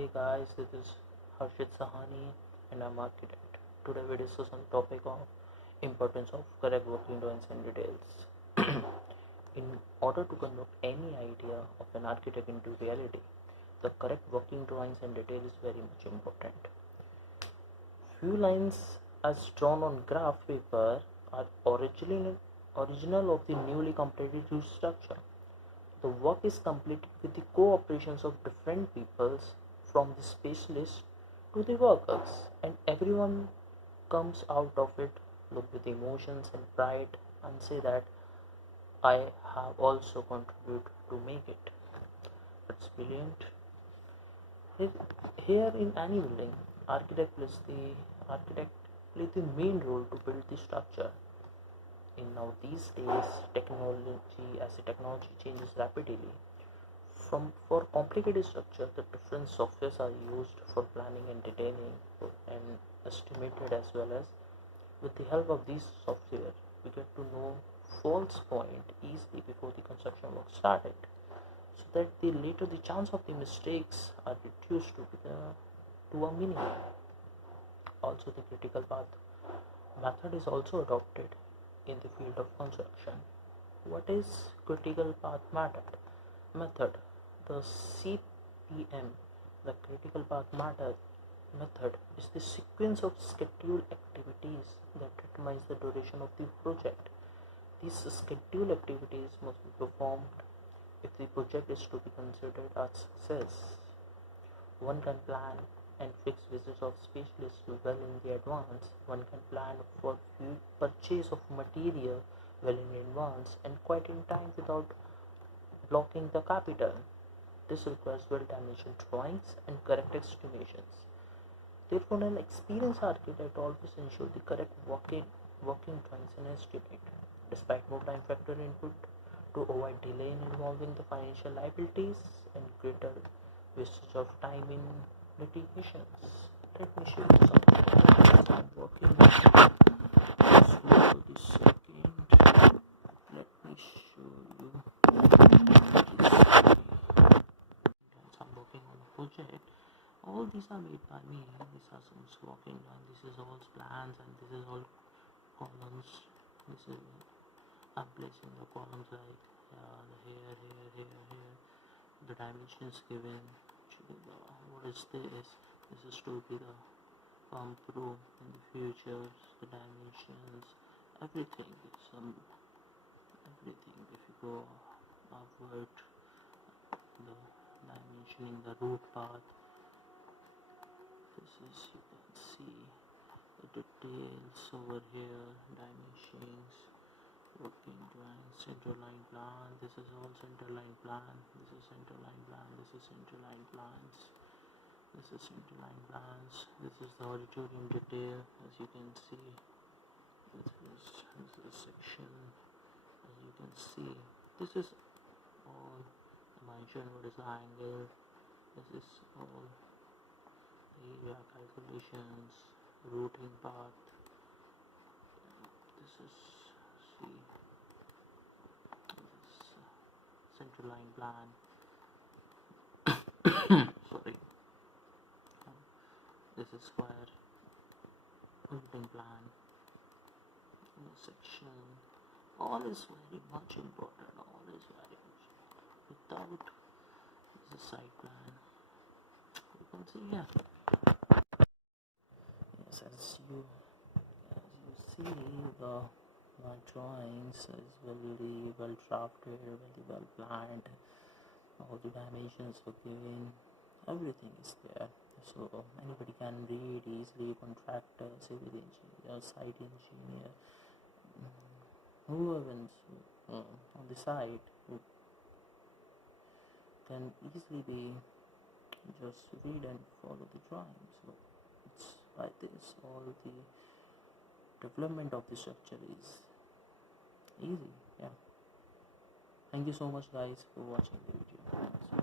Hey guys, this is HarshitSahni and I'm architect. Today we discuss on the topic of importance of correct working drawings and details. In order to convert any idea of an architect into reality, the correct working drawings and detail is very much important. Few lines as drawn on graph paper are original of the newly completed structure. The work is completed with the cooperations of different peoples, from the specialist to the workers, and everyone comes out of it look with emotions and pride and say that I have also contributed to make it. That's brilliant. Here in any building, architect plays the main role to build the structure. In now these days, technology changes rapidly. For complicated structure, the different softwares are used for planning and detailing and estimated, as well as with the help of these software we get to know false point easily before the construction work started, so that the chance of the mistakes are reduced to a minimum. Also, the critical path method is also adopted in the field of construction. What is critical path method? The CPM, the critical path method, is the sequence of scheduled activities that determines the duration of the project. These scheduled activities must be performed if the project is to be considered a success. One can plan and fix visits of specialists well in the advance. One can plan for purchase of material well in advance and quite in time without blocking the capital. This requires well-dimensioned drawings and correct estimations. Therefore, an experienced architect always ensures the correct working drawings and estimate, despite more time factor input, to avoid delay in involving the financial liabilities and greater wastage of time in litigations. Let me show you something I'm working on. Just hold for this second. Let me show you I'm working on a project. All these are made by me. These are some working done. This is all plans and this is all columns. This is I'm placing the columns like here. The dimensions given. What is this? This is to be the pump room in the future. The dimensions, everything is everything. If you go upward, the dimension in the root path. This is, you can see the details over here, dimensions, working drawings, center line plan. This is all center line plan. This is center line plan. This is center line plans. This is center line plans. This is the auditorium detail, as you can see. This is section, as you can see. This is all dimension. What is the angle? This is all area calculations, routing path. This is center line plan. Sorry. This is square routing plan. Section. All is very much important. All is very much. Without this side plan, you can see here. Yes, as you see, my drawings is very well drafted, very well planned. All the dimensions were given. Everything is there, so anybody can read easily. Contractor, civil engineer, site engineer, whoever on the site who can easily be just read and follow the drawings. So it's like this. All the development of the structure is easy. Yeah. Thank you so much guys for watching the video.